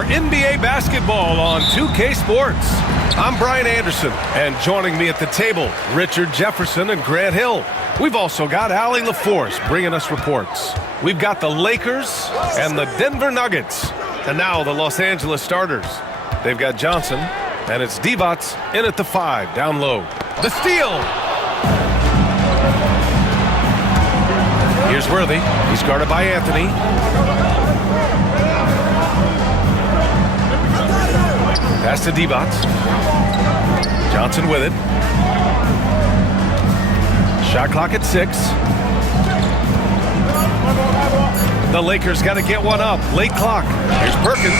more NBA basketball on 2K Sports. I'm Brian Anderson, and joining me at the table, Richard Jefferson and Grant Hill. We've also got Allie LaForce bringing us reports. We've got the Lakers and the Denver Nuggets. And now the Los Angeles starters. They've got Johnson, and it's Divac in at the 5, down low. The steal! Here's Worthy. He's guarded by Anthony. Pass to Divac. Johnson with it. Shot clock at 6. The Lakers got to get one up. Late clock. Here's Perkins.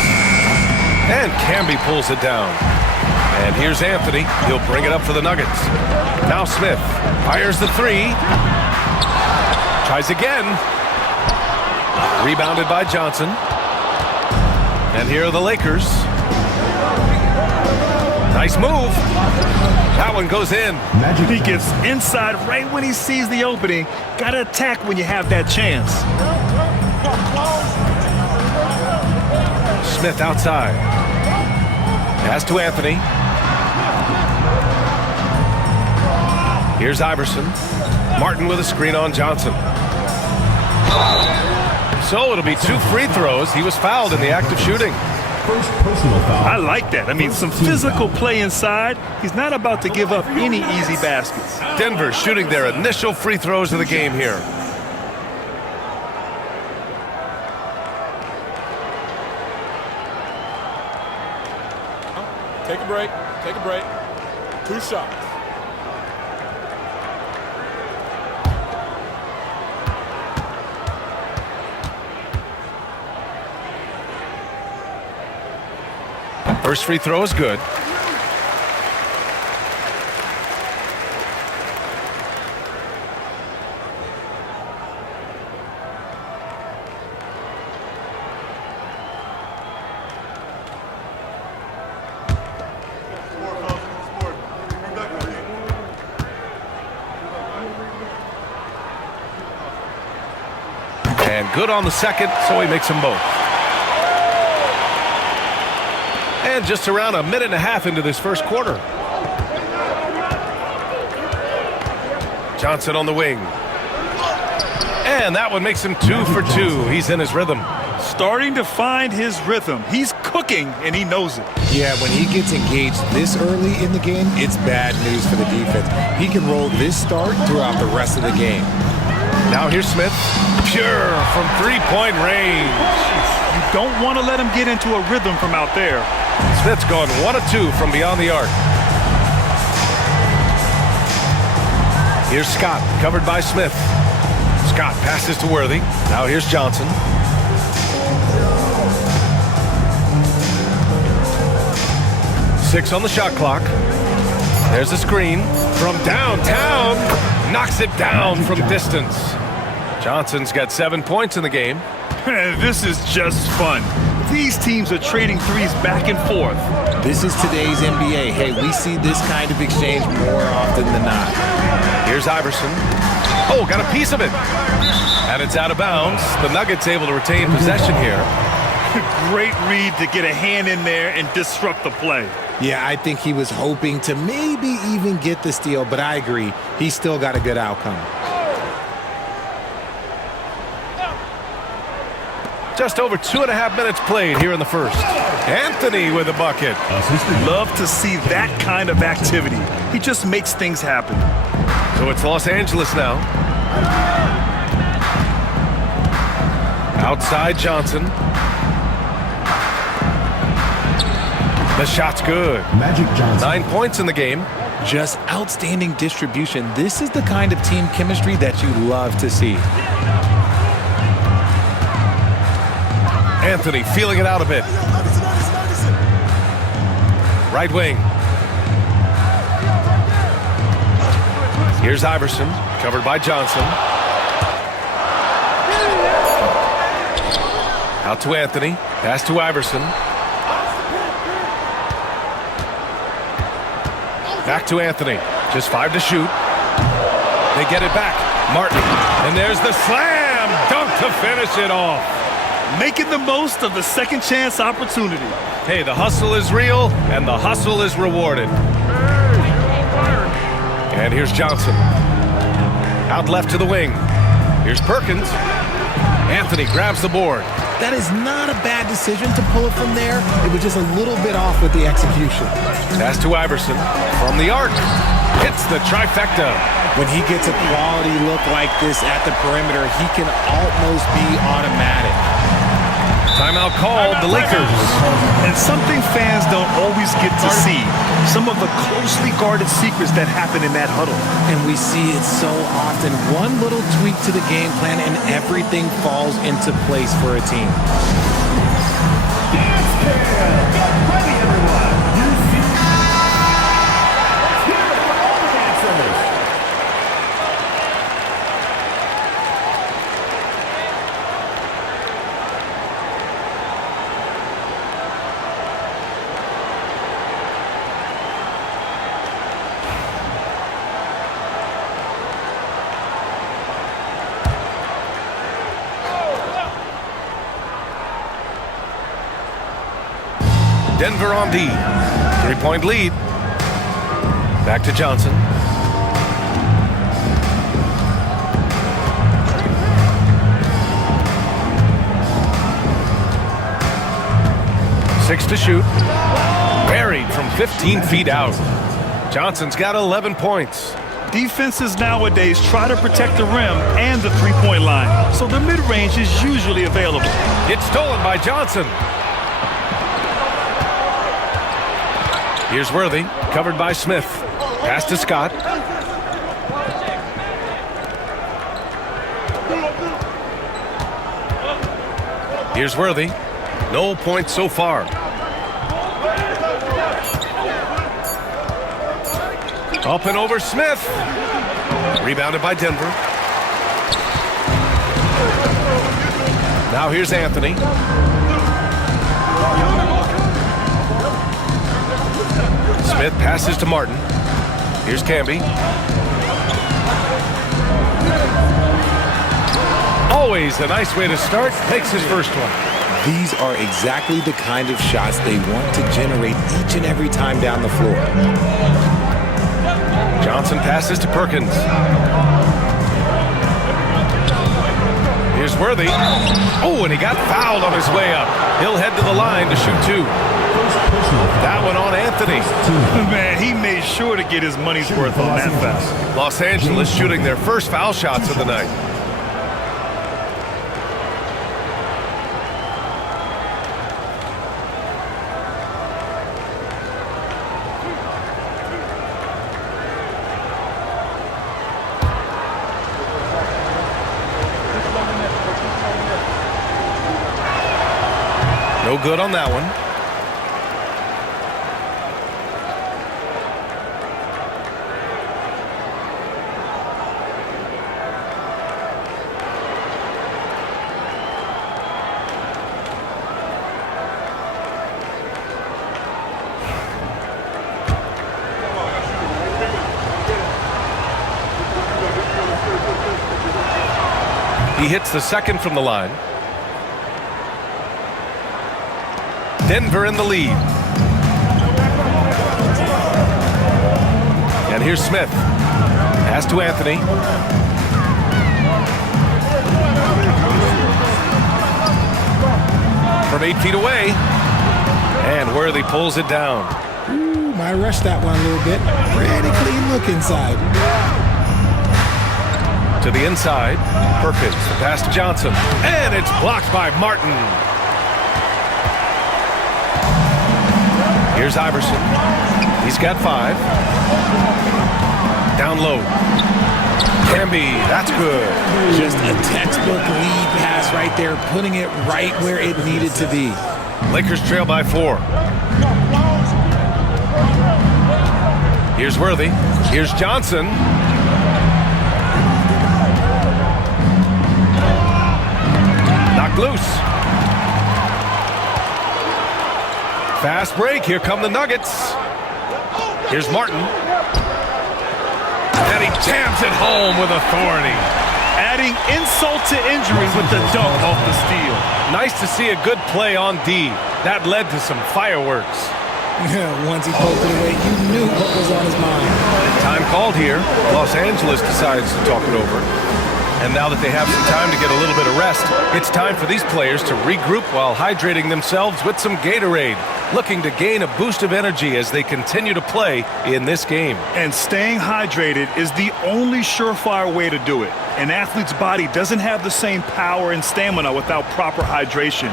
And Camby pulls it down. And here's Anthony. He'll bring it up for the Nuggets. Now Smith fires the 3. Tries again. Rebounded by Johnson. And here are the Lakers. Nice move. That one goes in. He gets inside right when he sees the opening. Got to attack when you have that chance. Smith outside. Pass to Anthony. Here's Iverson. Martin with a screen on Johnson. So it'll be 2 free throws. He was fouled in the act of shooting. First personal foul. I like that. I mean, some physical play inside. He's not about to give up any easy baskets. Denver shooting their initial free throws of the game here. Take a break. Take a break. 2 shots. First free throw is good. And good on the second, so he makes them both. And just around a minute and a half into this first quarter. Johnson on the wing. And that one makes him 2 for 2. He's in his rhythm. Starting to find his rhythm. He's cooking, and he knows it. Yeah, when he gets engaged this early in the game, it's bad news for the defense. He can roll this start throughout the rest of the game. Now here's Smith. Pure from three-point range. You don't want to let him get into a rhythm from out there. Smith's gone 1 of 2 from beyond the arc. Here's Scott, covered by Smith. Scott passes to Worthy. Now here's Johnson. Six on the shot clock. There's a screen from downtown. Knocks it down from distance. Johnson's got 7 points in the game. This is just fun. These teams are trading threes back and forth. This is today's NBA. Hey, we see this kind of exchange more often than not. Here's Iverson. Oh, got a piece of it. And it's out of bounds. The Nuggets able to retain possession here. Great read to get a hand in there and disrupt the play. Yeah, I think he was hoping to maybe even get the steal, but I agree. He still got a good outcome. Just over 2.5 minutes played here in the first. Anthony with a bucket. Love to see that kind of activity. He just makes things happen. So it's Los Angeles now. Outside Johnson. The shot's good. Magic Johnson. 9 points in the game. Just outstanding distribution. This is the kind of team chemistry that you love to see. Anthony feeling it out a bit. Right wing. Here's Iverson, covered by Johnson. Out to Anthony. Pass to Iverson. Back to Anthony. Just 5 to shoot. They get it back. Martin. And there's the slam dunk to finish it off. making the most of the second chance opportunity. Hey, the hustle is real, and the hustle is rewarded. And here's Johnson. Out left to the wing. Here's Perkins. Anthony grabs the board. That is not a bad decision to pull it from there. It was just a little bit off with the execution. Pass to Iverson from the arc. Hits the trifecta. When he gets a quality look like this at the perimeter, he can almost be automatic. Timeout called, the Lakers. And something fans don't always get to see. Some of the closely guarded secrets that happen in that huddle. And we see it so often. One little tweak to the game plan and everything falls into place for a team. Ready, everyone. Let's hear it for all the dancers. Denver on D. 3-point lead. Back to Johnson. Six to shoot. Buried from 15 feet out. Johnson's got 11 points. Defenses nowadays try to protect the rim and the three-point line, so the mid-range is usually available. It's stolen by Johnson. Here's Worthy, covered by Smith. Pass to Scott. Here's Worthy. No points so far. Up and over Smith. Rebounded by Denver. Now here's Anthony. Smith passes to Martin. Here's Camby. Always a nice way to start. Takes his first one. These are exactly the kind of shots they want to generate each and every time down the floor. Johnson passes to Perkins. Here's Worthy. Oh, and he got fouled on his way up. He'll head to the line to shoot two. That one on Anthony. Man, he made sure to get his money's worth on that foul. Los Angeles shooting their first foul shots of the night. No good on that one. He hits the second from the line. Denver in the lead. And here's Smith. Pass to Anthony. From 8 feet away. And Worthy pulls it down. Ooh, might rush that one a little bit. Pretty clean look inside. To the inside. Perkins. The pass to Johnson. And it's blocked by Martin. Here's Iverson. He's got 5. Down low. Camby, that's good. Just a textbook lead pass right there, putting it right where it needed to be. Lakers trail by 4. Here's Worthy. Here's Johnson. Knocked loose. Fast break. Here come the Nuggets. Here's Martin. And he jams it home with authority. Adding insult to injury with the dunk off the steal. Nice to see a good play on D. That led to some fireworks. Once he poked it away, you knew what was on his mind. Time called here. Los Angeles decides to talk it over. And now that they have some time to get a little bit of rest, it's time for these players to regroup while hydrating themselves with some Gatorade, looking to gain a boost of energy as they continue to play in this game. And staying hydrated is the only surefire way to do it. An athlete's body doesn't have the same power and stamina without proper hydration.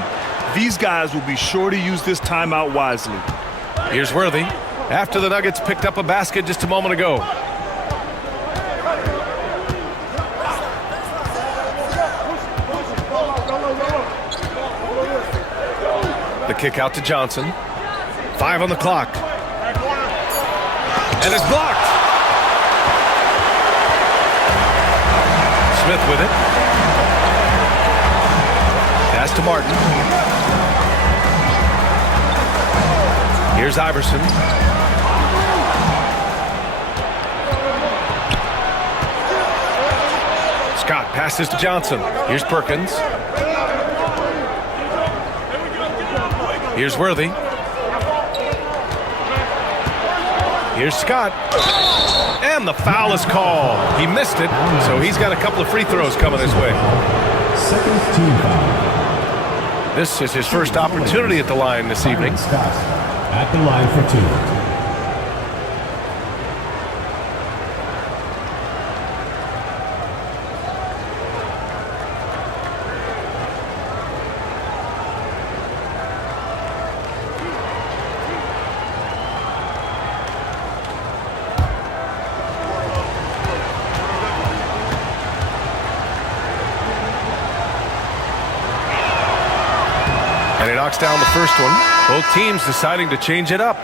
These guys will be sure to use this timeout wisely. Here's Worthy after the Nuggets picked up a basket just a moment ago. The kick out to Johnson. 5 on the clock. And it's blocked. Smith with it. Pass to Martin. Here's Iverson. Scott passes to Johnson. Here's Perkins. Here's Worthy. Here's Scott. And the foul is called. He missed it, so he's got a couple of free throws coming his way. Second team foul. This is his first opportunity at the line this evening. Scott at the line for 2. And he knocks down the first one. Both teams deciding to change it up.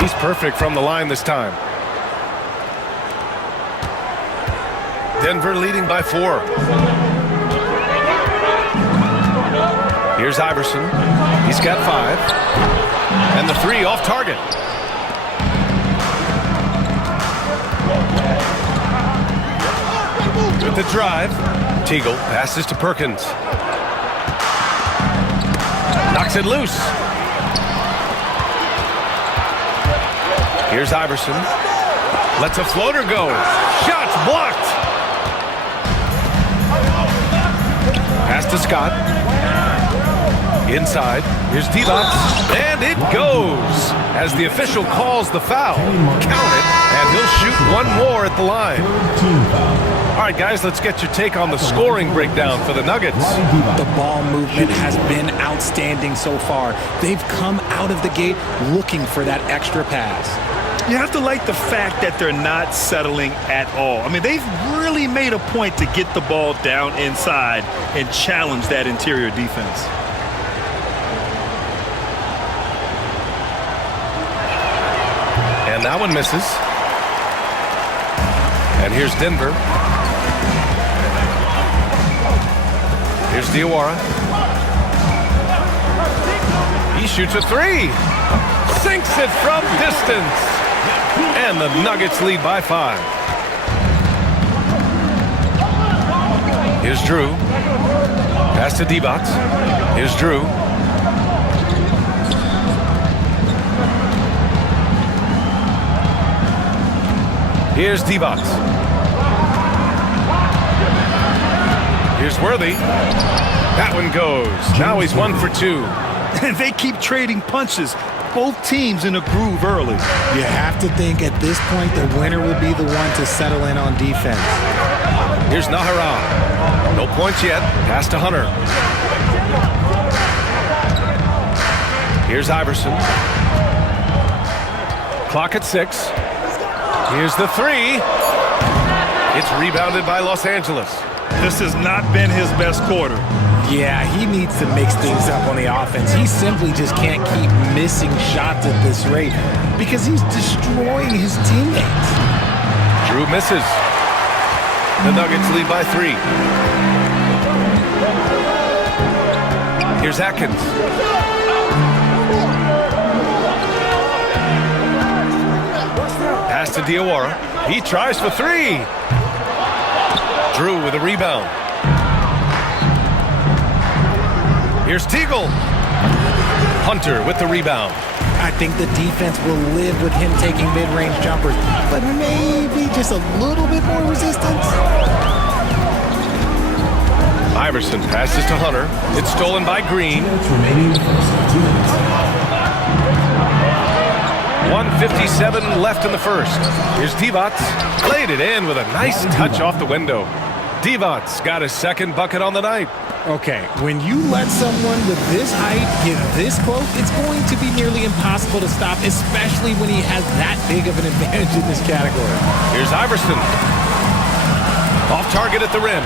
He's perfect from the line this time. Denver leading by 4. Here's Iverson. He's got 5. And the 3 off target. With the drive. Teagle passes to Perkins. Knocks it loose. Here's Iverson. Lets a floater go. Shots blocked. Pass to Scott. Inside. Here's D-Box. And it goes as the official calls the foul. Count it, and he'll shoot one more at the line. All right, guys, let's get your take on the scoring breakdown for the Nuggets. The ball movement has been outstanding so far. They've come out of the gate looking for that extra pass. You have to like the fact that they're not settling at all. I mean, they've really made a point to get the ball down inside and challenge that interior defense. And that one misses. And here's Denver. Here's Diawara. He shoots a 3. Sinks it from distance. And the Nuggets lead by 5. Here's Drew. Pass to D-Box. Here's Drew. Here's D-Box. Here's Worthy. That one goes. Now he's 1 for 2. And they keep trading punches. Both teams in a groove early. You have to think at this point the winner will be the one to settle in on defense. Here's Nahara. No points yet. Pass to Hunter. Here's Iverson. Clock at 6. Here's the 3. It's rebounded by Los Angeles. This has not been his best quarter. Yeah, he needs to mix things up on the offense. He simply just can't keep missing shots at this rate because he's destroying his teammates. Drew misses. The Nuggets lead by 3. Here's Atkins. Pass to Diawara. He tries for 3. Drew with a rebound. Here's Teagle. Hunter with the rebound. I think the defense will live with him taking mid-range jumpers, but maybe just a little bit more resistance. Iverson passes to Hunter. It's stolen by Green. 1:57 left in the first. Here's Divac. Laid it in with a nice touch off the window. Divac's got his second bucket on the night. Okay, when you let someone with this height get this close, it's going to be nearly impossible to stop, especially when he has that big of an advantage in this category. Here's Iverson. Off target at the rim.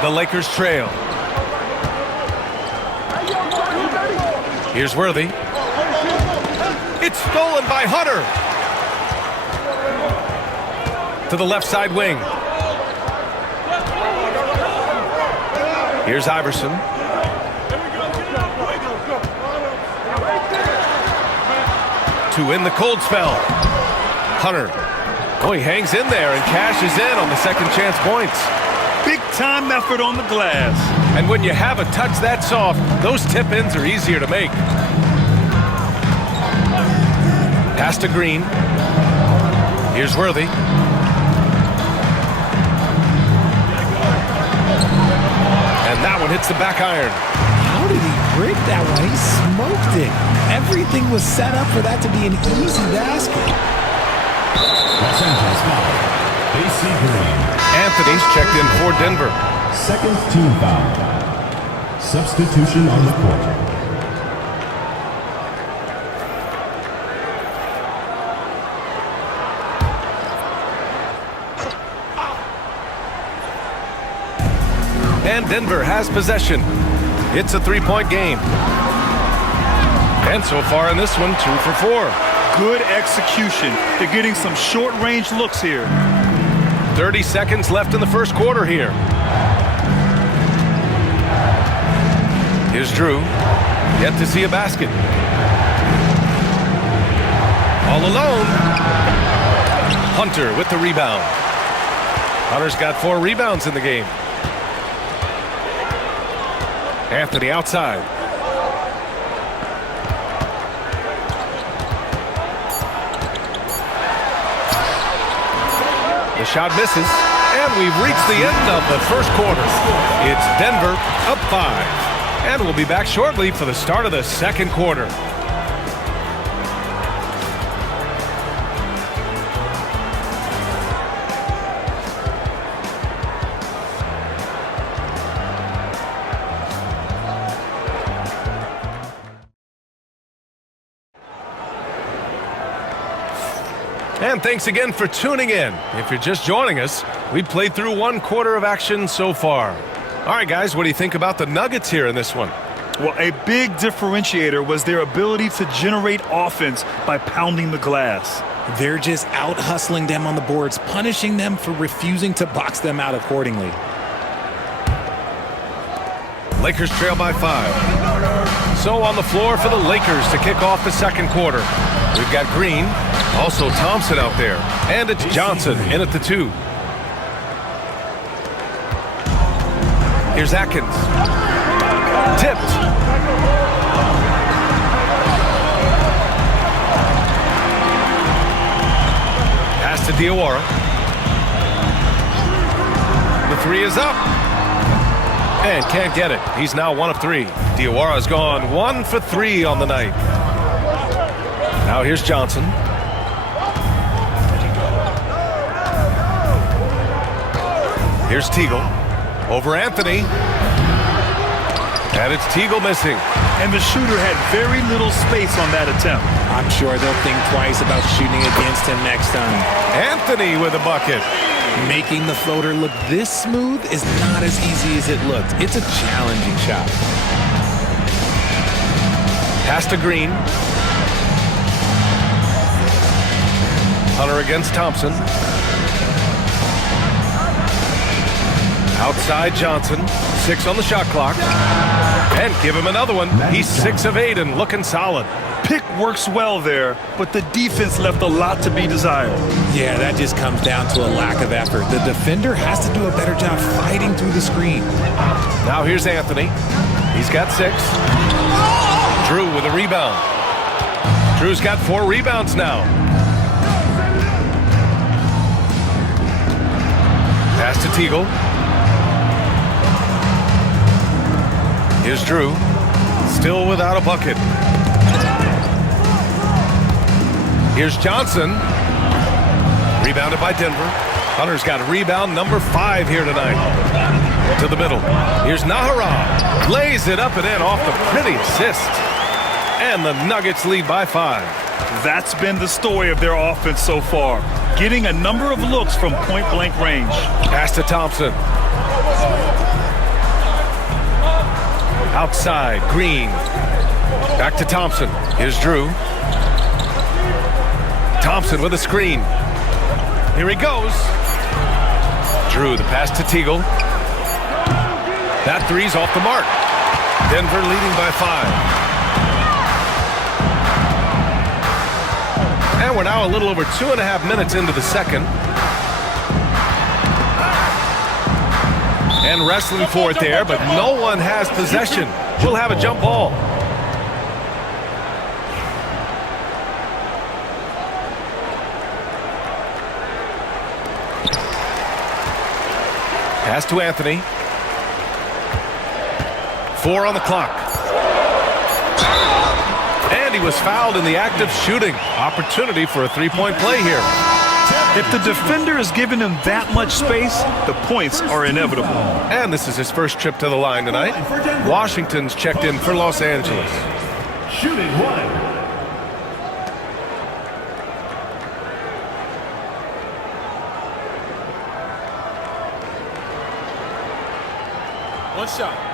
The Lakers trail. Here's Worthy. It's stolen by Hunter. To the left side wing. Here's Iverson. To in the cold spell. Hunter. Oh, he hangs in there and cashes in on the second chance points. Big time effort on the glass. And when you have a touch that soft, those tip-ins are easier to make. Pass to Green. Here's Worthy. And that one hits the back iron. How did he break that one? He smoked it. Everything was set up for that to be an easy basket. Los Angeles foul. AC Green. Anthony's checked in for Denver. Second team foul. Substitution on the court. And Denver has possession. It's a 3-point game. And so far in this one, 2 for 4. Good execution. They're getting some short-range looks here. 30 seconds left in the first quarter here. Here's Drew. Yet to see a basket. All alone. Hunter with the rebound. Hunter's got 4 rebounds in the game. Anthony outside. The shot misses, and we've reached the end of the first quarter. It's Denver up 5, and we'll be back shortly for the start of the second quarter. And thanks again for tuning in. If you're just joining us, we've played through 1 quarter of action so far. All right, guys, what do you think about the Nuggets here in this one? Well, a big differentiator was their ability to generate offense by pounding the glass. They're just out-hustling them on the boards, punishing them for refusing to box them out accordingly. Lakers trail by 5. So on the floor for the Lakers to kick off the second quarter. We've got Green, also Thompson out there, and it's Johnson in at the 2. Here's Atkins. Tipped. Pass to Diawara. The 3 is up. And can't get it. He's now 1 of 3. Diawara's gone 1 for 3 on the night. Now here's Johnson. Here's Teagle. Over Anthony. And it's Teagle missing. and the shooter had very little space on that attempt. I'm sure they'll think twice about shooting against him next time. Anthony with a bucket. Making the floater look this smooth is not as easy as it looked. It's a challenging shot. Pass to Green. Hunter against Thompson. Outside Johnson. 6 on the shot clock. And give him another one. He's 6 of 8 and looking solid. Pick works well there, but the defense left a lot to be desired. Yeah, that just comes down to a lack of effort. The defender has to do a better job fighting through the screen. Now here's Anthony. He's got 6. Drew with a rebound. Drew's got 4 rebounds now. Pass to Teagle. Here's Drew. Still without a bucket. Here's Johnson. Rebounded by Denver. Hunter's got rebound number 5 here tonight. To the middle. Here's Nahara. Lays it up and in off the pretty assist. And the Nuggets lead by 5. That's been the story of their offense so far. Getting a number of looks from point-blank range. Pass to Thompson. Outside, Green. Back to Thompson. Here's Drew. Thompson with a screen. Here he goes. Drew, the pass to Teagle. That three's off the mark. Denver leading by 5. And we're now a little over 2.5 minutes into the second. And wrestling for it there, but no one has possession. We'll have a jump ball. Pass to Anthony. 4 on the clock. And he was fouled in the act of shooting. Opportunity for a 3-point play here. If the defender is giving him that much space, the points are inevitable. And this is his first trip to the line tonight. Washington's checked in for Los Angeles. Shooting 1. One shot.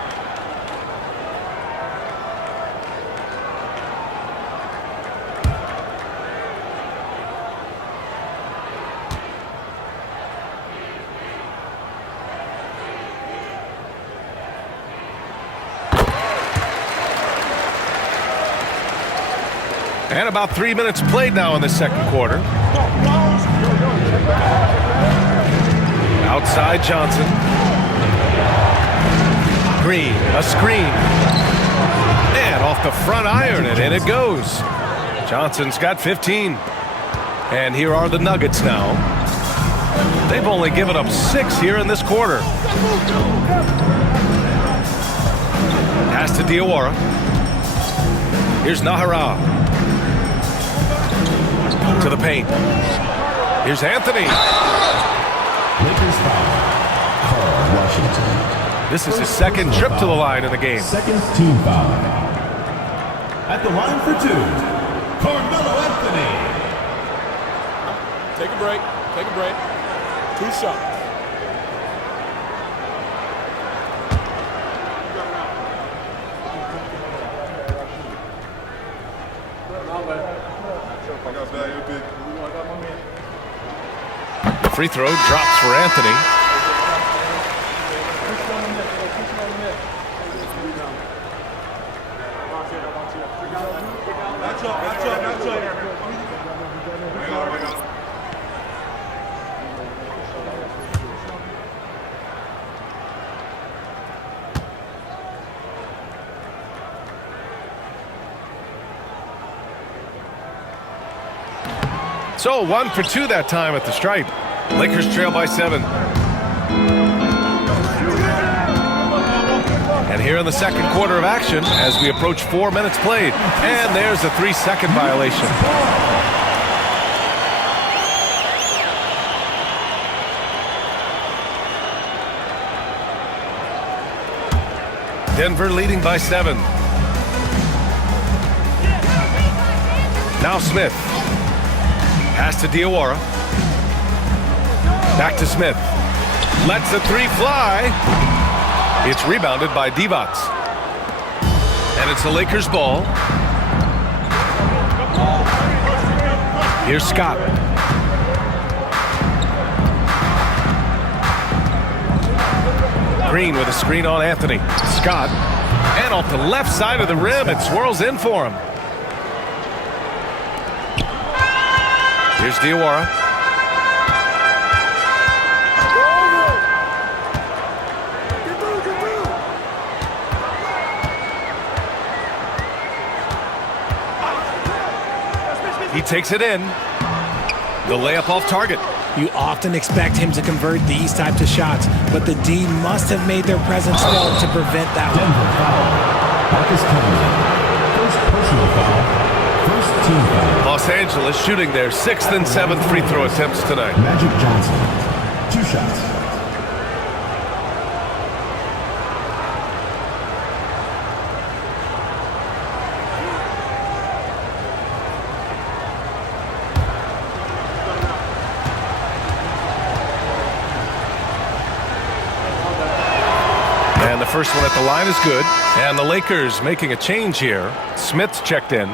And about 3 minutes played now in the second quarter. Outside Johnson. Green, a screen. And off the front iron, and in it goes. Johnson's got 15. And here are the Nuggets now. They've only given up 6 here in this quarter. Pass to Diawara. Here's Nahara. To the paint. Here's Anthony. Lakers foul. Carl Washington. This is his second trip to the line in the game. Second team foul. At the line for 2, Carmelo Anthony. Take a break. Take a break. 2 shots. The free throw drops for Anthony. So 1 for 2 that time at the stripe. Lakers trail by 7. And here in the second quarter of action as we approach 4 minutes played. And there's a 3-second violation. Denver leading by 7. Now Smith. Pass to Diawara. Back to Smith. Lets the three fly. It's rebounded by Divac. And it's the Lakers ball. Here's Scott. Green with a screen on Anthony. Scott. And off the left side of the rim, it swirls in for him. Here's Diawara. He takes it in. The layup off target. You often expect him to convert these types of shots, but the D must have made their presence felt to prevent that one. Denver foul. Marcus Cunningham. First personal foul. First team foul. Los Angeles shooting their 6th and 7th free throw attempts tonight. Magic Johnson. 2 shots. And the first one at the line is good. And the Lakers making a change here. Smith's checked in.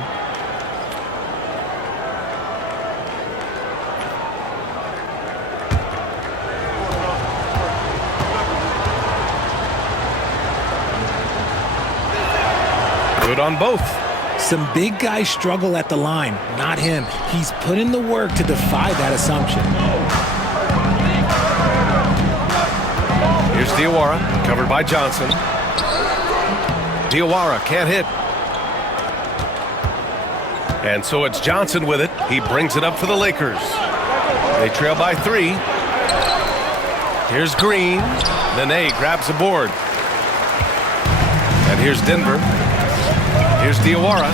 Good on both. Some big guys struggle at the line, not him. He's put in the work to defy that assumption. Here's Diawara, covered by Johnson. Diawara can't hit. And so it's Johnson with it. He brings it up for the Lakers. They trail by 3. Here's Green. Nene grabs the board. And here's Denver. Here's Diawara.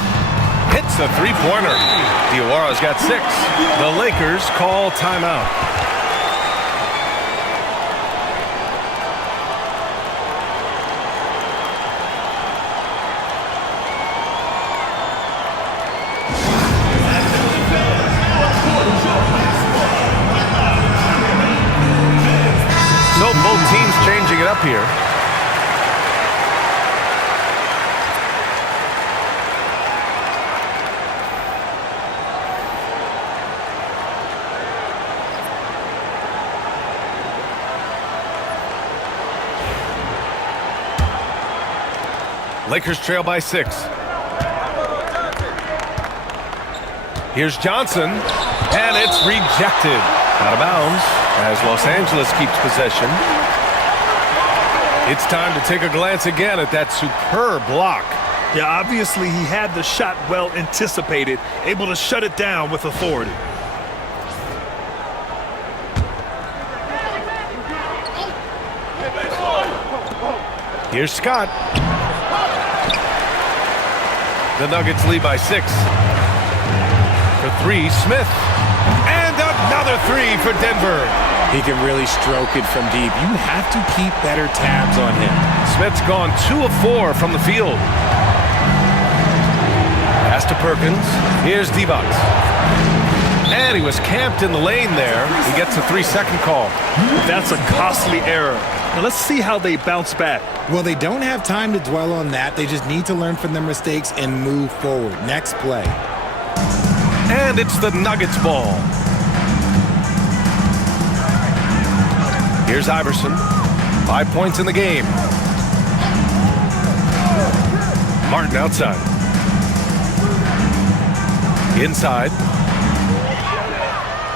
Hits a three-pointer. Diawara's got 6. The Lakers call timeout. So both teams changing it up here. Lakers trail by 6. Here's Johnson, and it's rejected. Out of bounds as Los Angeles keeps possession. It's time to take a glance again at that superb block. Yeah, obviously he had the shot well anticipated, able to shut it down with authority. Here's Scott. The Nuggets lead by 6. For 3, Smith. And another 3 for Denver. He can really stroke it from deep. You have to keep better tabs on him. Smith's gone 2 of 4 from the field. Pass to Perkins. Here's Divac. And he was camped in the lane there. He gets a 3-second call. That's a costly error. Now let's see how they bounce back. Well, they don't have time to dwell on that. They just need to learn from their mistakes and move forward. Next play. And it's the Nuggets ball. Here's Iverson. 5 points in the game. Martin outside. Inside.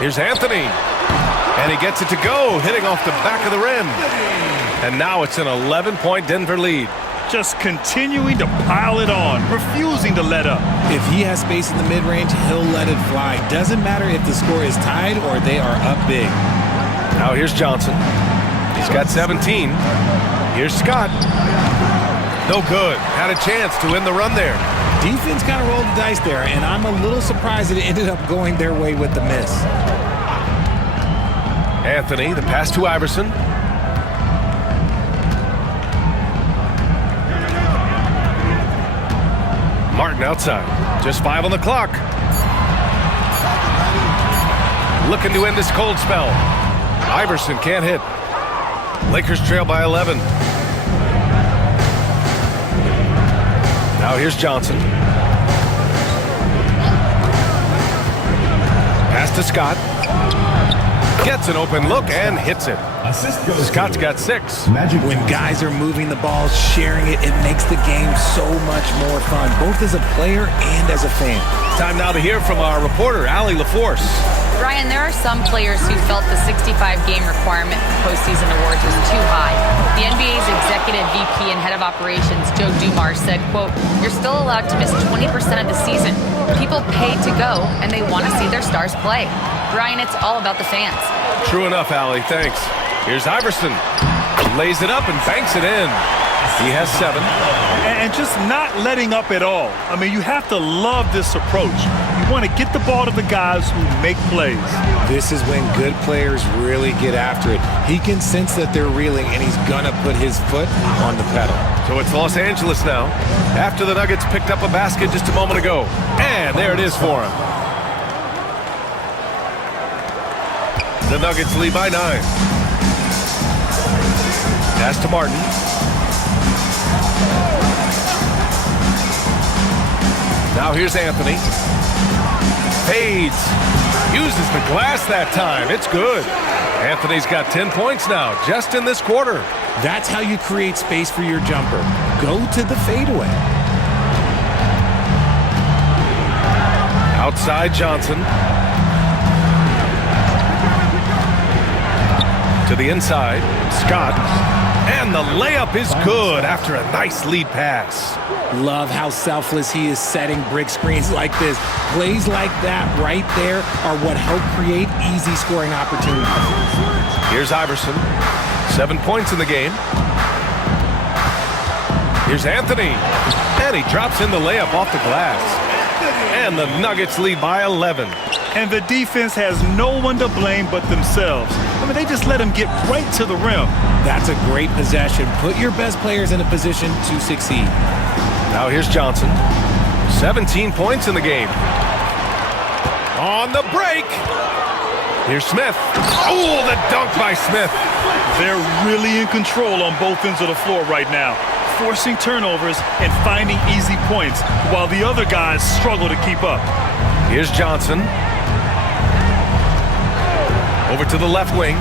Here's Anthony. And he gets it to go, hitting off the back of the rim. And now it's an 11-point Denver lead. Just continuing to pile it on, refusing to let up. If he has space in the mid-range, he'll let it fly. Doesn't matter if the score is tied or they are up big. Now here's Johnson. He's got 17. Here's Scott. No good. Had a chance to win the run there. Defense kind of rolled the dice there, and I'm a little surprised that it ended up going their way with the miss. Anthony, the pass to Iverson. Martin outside. Just 5 on the clock. looking to end this cold spell. Iverson can't hit. Lakers trail by 11. Now here's Johnson. Pass to Scott. Gets an open look and hits it. Assist goes Scott's to got 6. Magic When Johnson. guys are moving the ball, sharing it, it makes the game so much more fun, both as a player and as a fan. Time now to hear from our reporter, Allie LaForce. Brian, there are some players who felt the 65-game requirement for postseason awards was too high. The NBA's executive VP and head of operations, Joe Dumars, said, quote, "You're still allowed to miss 20% of the season. People pay to go, and they want to see their stars play." Brian, it's all about the fans. True enough, Allie. Thanks. Here's Iverson. Lays it up and banks it in. He has 7. And just not letting up at all. I mean, you have to love this approach. You want to get the ball to the guys who make plays. This is when good players really get after it. He can sense that they're reeling, and he's going to put his foot on the pedal. So it's Los Angeles now, after the Nuggets picked up a basket just a moment ago. And there it is for him. The Nuggets lead by 9. Pass to Martin. Now here's Anthony. Fades. Uses the glass that time. It's good. Anthony's got 10 points now, just in this quarter. That's how you create space for your jumper. Go to the fadeaway. Outside Johnson. To the inside, Scott. And the layup is good after a nice lead pass. Love how selfless he is setting brick screens like this. Plays like that right there are what help create easy scoring opportunities. Here's Iverson. 7 points in the game. Here's Anthony. And he drops in the layup off the glass. And the Nuggets lead by 11. And the defense has no one to blame but themselves. I mean, they just let him get right to the rim. That's a great possession. Put your best players in a position to succeed. Now here's Johnson. 17 points in the game. On the break. Here's Smith. Oh, the dunk by Smith. They're really in control on both ends of the floor right now, forcing turnovers and finding easy points while the other guys struggle to keep up. Here's Johnson. Over to the left wing.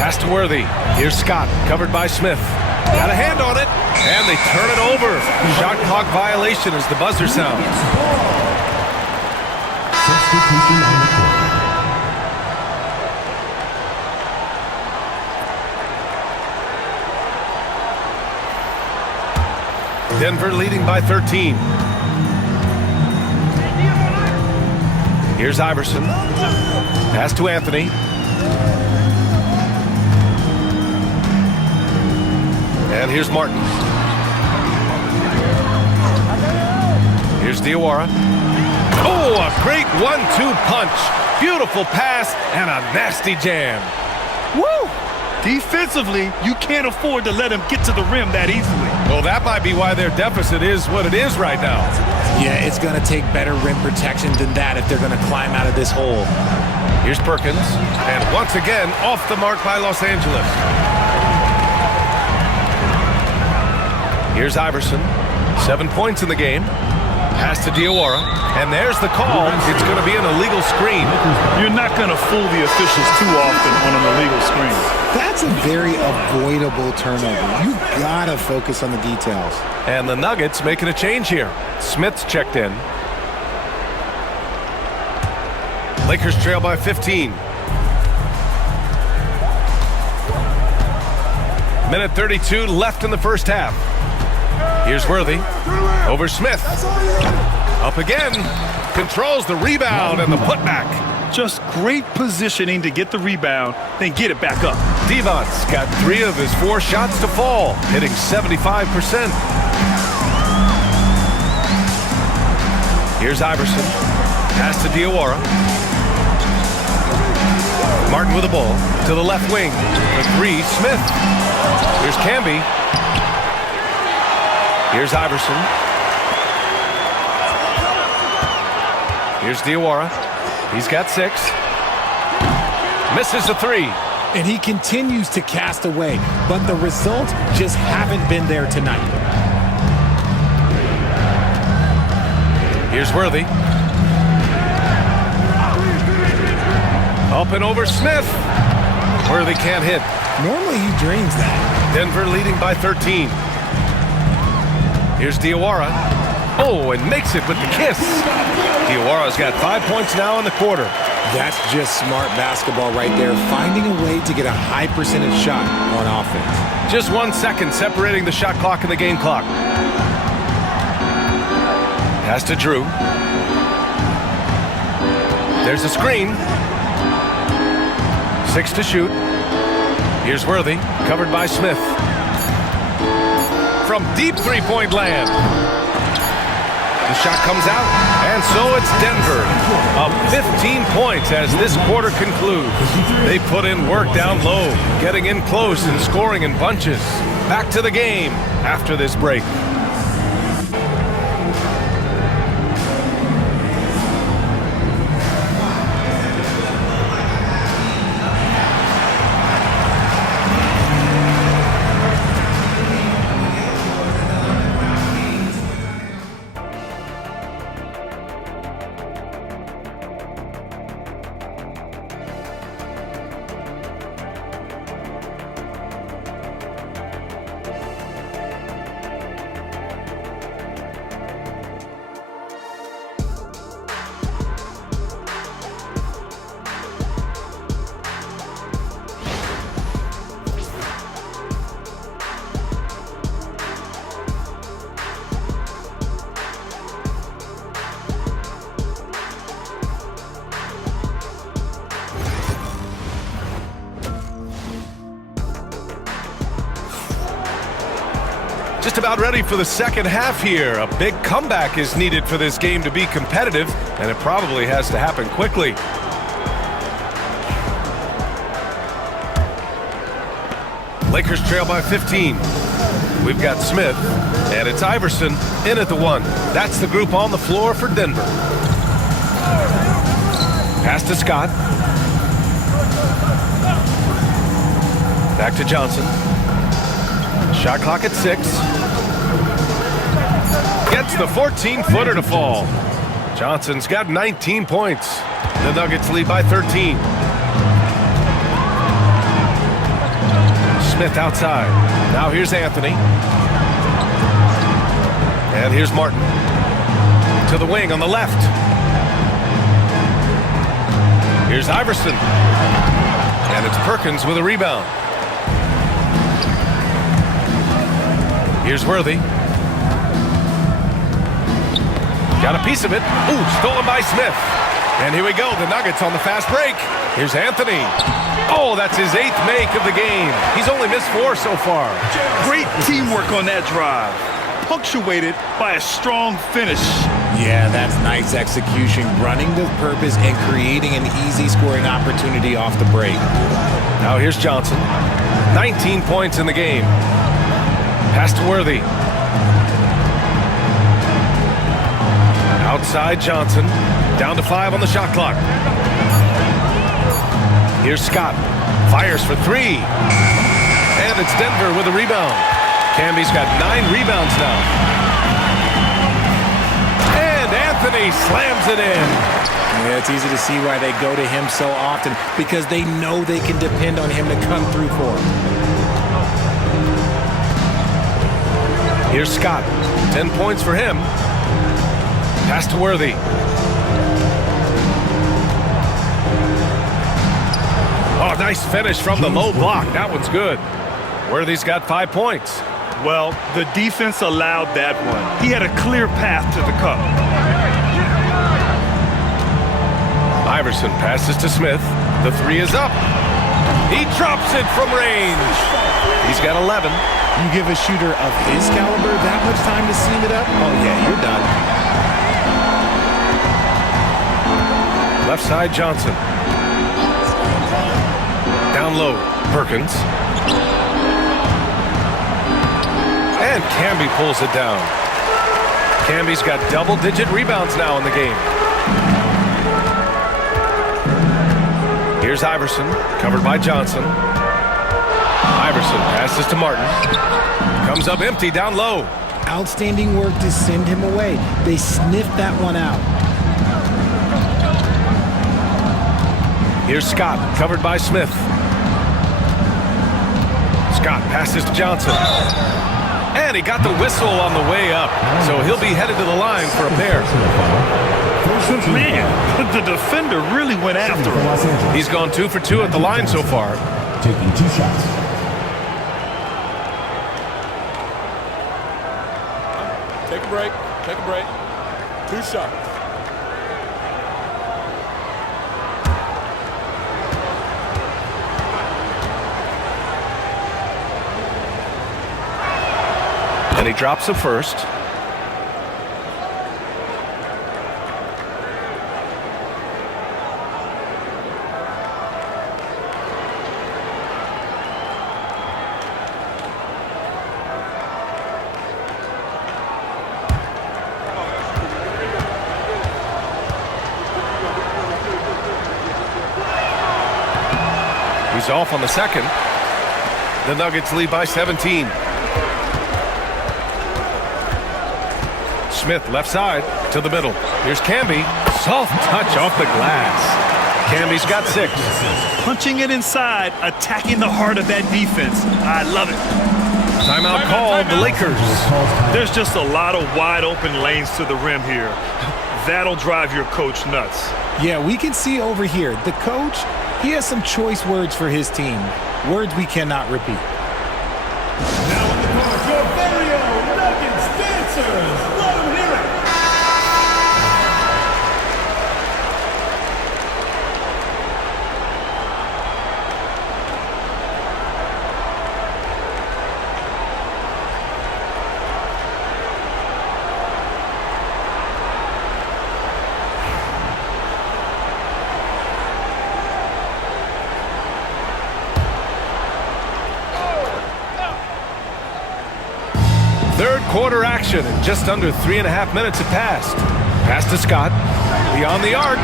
Pass to Worthy. Here's Scott, covered by Smith. Got a hand on it, and they turn it over. Shot clock violation as the buzzer sounds. Substitution on the court. Denver leading by 13. Here's Iverson. Pass to Anthony. And here's Martin. Here's Diawara. Oh, a great 1-2 punch. Beautiful pass and a nasty jam. Woo! Defensively, you can't afford to let him get to the rim that easily. Well, that might be why their deficit is what it is right now. Yeah, it's going to take better rim protection than that if they're going to climb out of this hole. Here's Perkins. And once again, off the mark by Los Angeles. Here's Iverson. 7 points in the game. Pass to Diawara. And there's the call. It's going to be an illegal screen. You're not going to fool the officials too often on an illegal screen. That's a very avoidable turnover. You got to focus on the details. And the Nuggets making a change here. Smith's checked in. Lakers trail by 15. Minute 32 left in the first half. Here's Worthy. Over Smith. Up again. Controls the rebound and the putback. Just great positioning to get the rebound, then get it back up. Devon's got 3 of his 4 shots to fall, hitting 75%. Here's Iverson. Pass to Diawara. Martin with the ball to the left wing. The three, Smith. Here's Camby. Here's Iverson. Here's Diawara. He's got 6. Misses the 3. And he continues to cast away, but the results just haven't been there tonight. Here's Worthy. Up and over Smith. Worthy can't hit. Normally he drains that. Denver leading by 13. Here's Diawara. Oh, and makes it with the kiss. Diawara's got 5 points now in the quarter. That's just smart basketball right there, finding a way to get a high percentage shot on offense. Just 1 second separating the shot clock and the game clock. Pass to Drew. There's a screen. 6 to shoot. Here's Worthy, covered by Smith. From deep three-point land. The shot comes out, and so it's Denver. Up 15 points as this quarter concludes. They put in work down low, getting in close and scoring in bunches. Back to the game after this break. Just about ready for the second half here. A big comeback is needed for this game to be competitive, and it probably has to happen quickly. Lakers trail by 15. We've got Smith, and it's Iverson in at the 1. That's the group on the floor for Denver. Pass to Scott. Back to Johnson. Shot clock at 6. Gets the 14-footer to fall. Johnson's got 19 points. The Nuggets lead by 13. Smith outside. Now here's Anthony. And here's Martin. To the wing on the left. Here's Iverson. And it's Perkins with a rebound. Here's Worthy. Got a piece of it. Ooh, stolen by Smith. And here we go, the Nuggets on the fast break. Here's Anthony. Oh, that's his 8th make of the game. He's only missed 4 so far. Great teamwork on that drive, punctuated by a strong finish. Yeah, that's nice execution, running with purpose and creating an easy scoring opportunity off the break. Now here's Johnson. 19 points in the game. Pass to Worthy. Outside Johnson. Down to 5 on the shot clock. Here's Scott. Fires for 3. And it's Denver with a rebound. Camby's got 9 rebounds now. And Anthony slams it in. Yeah, it's easy to see why they go to him so often, because they know they can depend on him to come through for them. Here's Scott. 10 points for him. Pass to Worthy. Oh, nice finish from the low block. That one's good. Worthy's got 5 points. Well, the defense allowed that one. He had a clear path to the cup. Iverson passes to Smith. The 3 is up. He drops it from range. He's got 11. You give a shooter of his caliber that much time to seam it up? Oh, yeah, you're done. Left side Johnson. down low. Perkins. And Camby pulls it down. Camby's got double-digit rebounds now in the game. Here's Iverson, covered by Johnson. Iverson passes to Martin. Comes up empty down low. Outstanding work to send him away. They sniffed that one out. Here's Scott, covered by Smith. Scott passes to Johnson. And he got the whistle on the way up. So he'll be headed to the line for a pair. Man, the defender really went after him. He's gone 2 for 2 at the line so far. Taking 2 shots. Take a break. Take a break. 2 shots. And he drops the first. He's off on the second. The Nuggets lead by 17. Smith left side to the middle. Here's Camby. Soft touch off the glass. Camby's got 6. Punching it inside, attacking the heart of that defense. I love it. Timeout called the Lakers. There's just a lot of wide open lanes to the rim here. That'll drive your coach nuts. Yeah, we can see over here. The coach, he has some choice words for his team. Words we cannot repeat. Now in the court, your very own Nuggets dancers. Let them hear it. Third quarter action, and just under 3.5 minutes have passed. Pass to Scott, beyond the arc.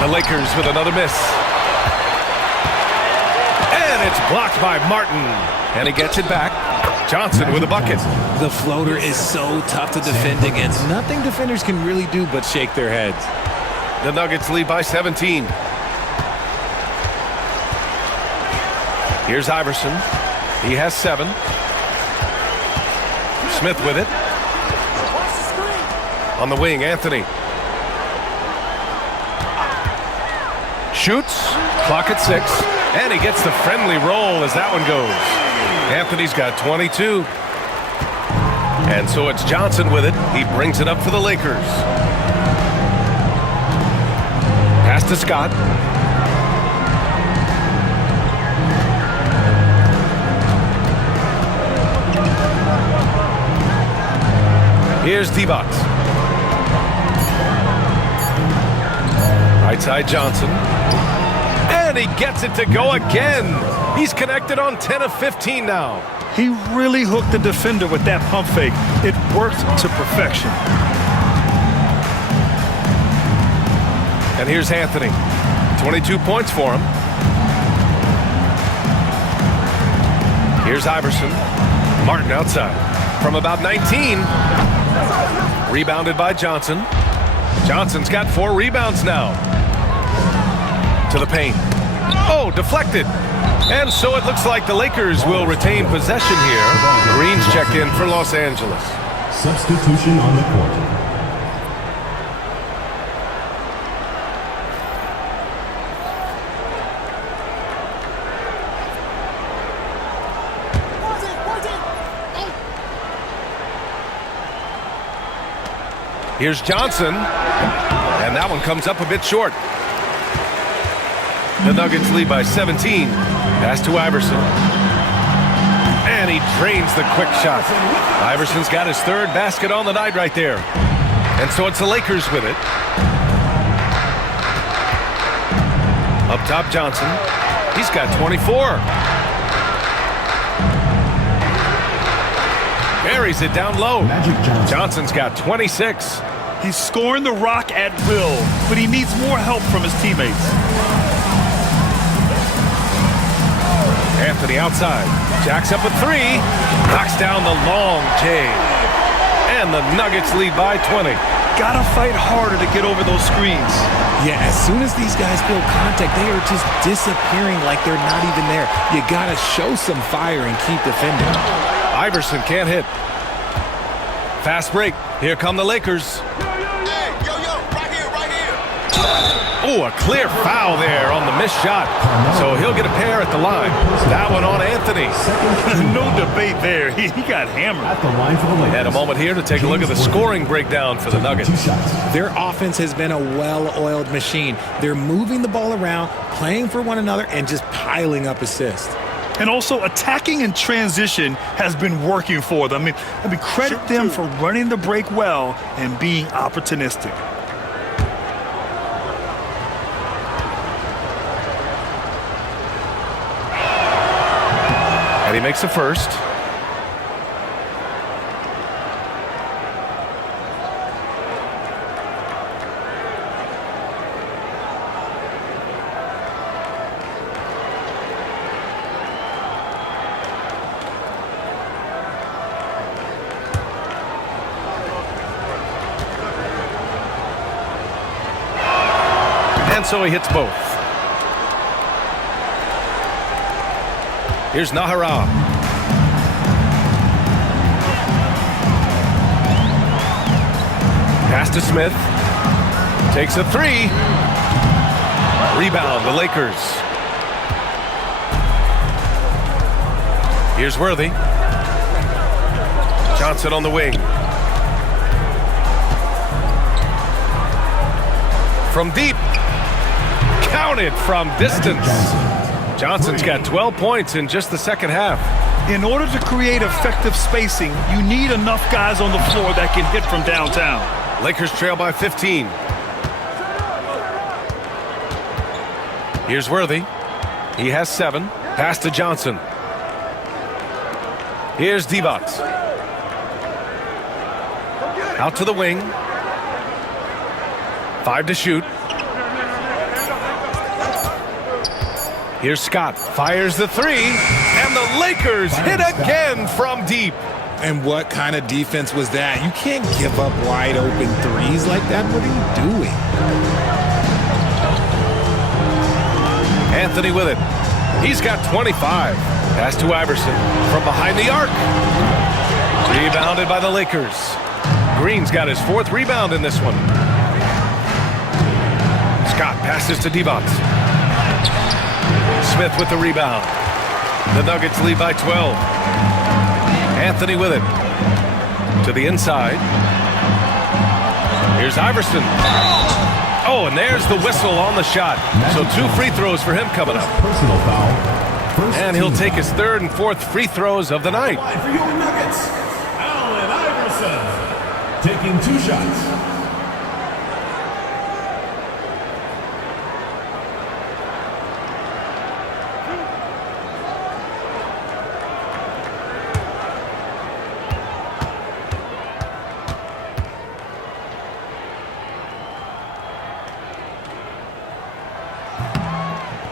The Lakers with another miss. And it's blocked by Martin. And he gets it back. Johnson with a bucket. The floater is so tough to defend against. Nothing defenders can really do but shake their heads. The Nuggets lead by 17. Here's Iverson. He has 7. Smith with it. On the wing, Anthony. Shoots. Clock at 6. And he gets the friendly roll as that one goes. Anthony's got 22. And so it's Johnson with it. He brings it up for the Lakers. Pass to Scott. Here's D-Box. Right side Johnson. And he gets it to go again. He's connected on 10 of 15 now. He really hooked the defender with that pump fake. It worked to perfection. And here's Anthony. 22 points for him. Here's Iverson. Martin outside. From about 19. Rebounded by Johnson. Johnson's got 4 rebounds now. To the paint. Oh, deflected. And so it looks like the Lakers will retain possession here. Greens check in for Los Angeles. Substitution on the court. Here's Johnson, and that one comes up a bit short. The Nuggets lead by 17. Pass to Iverson. And he drains the quick shot. Iverson's got his 3rd basket on the night right there. And so it's the Lakers with it. Up top, Johnson. He's got 24. Buries it down low. Magic Johnson. Johnson's got 26. He's scoring the rock at will, but he needs more help from his teammates. Anthony outside. Jacks up a three. Knocks down the long J. And the Nuggets lead by 20. Gotta fight harder to get over those screens. Yeah, as soon as these guys feel contact, they are just disappearing like they're not even there. You gotta show some fire and keep defending. Iverson can't hit. Fast break. Here come the Lakers. Oh, a clear foul there on the missed shot. So he'll get a pair at the line. That one on Anthony. No debate there. He got hammered. At the line for the Lakers. And a moment here to take a look at the scoring breakdown for the Nuggets. 2 shots. Their offense has been a well-oiled machine. They're moving the ball around, playing for one another, and just piling up assists. And also, attacking in transition has been working for them. I mean, credit them for running the break well and being opportunistic. And he makes the first. And so he hits both. Here's Nahara. Pass to Smith. Takes a three. Rebound, the Lakers. Here's Worthy. Johnson on the wing. From deep. Counted from distance. Johnson's got 12 points in just the second half. In order to create effective spacing, you need enough guys on the floor that can hit from downtown. Lakers trail by 15. Here's Worthy. He has 7. Pass to Johnson. Here's Divac. Out to the wing. 5 to shoot. Here's Scott. Fires the three. And the Lakers hit again from deep. And what kind of defense was that? You can't give up wide open threes like that. What are you doing? Anthony with it. He's got 25. Pass to Iverson from behind the arc. Rebounded by the Lakers. Green's got his 4th rebound in this one. Scott passes to Divac. Smith with the rebound. The Nuggets lead by 12. Anthony with it. To the inside. Here's Iverson. Oh, and there's the whistle on the shot. So 2 free throws for him coming up. Personal foul. First And he'll team take his 3rd and 4th free throws of the night. line for your Nuggets. Allen Iverson taking 2 shots.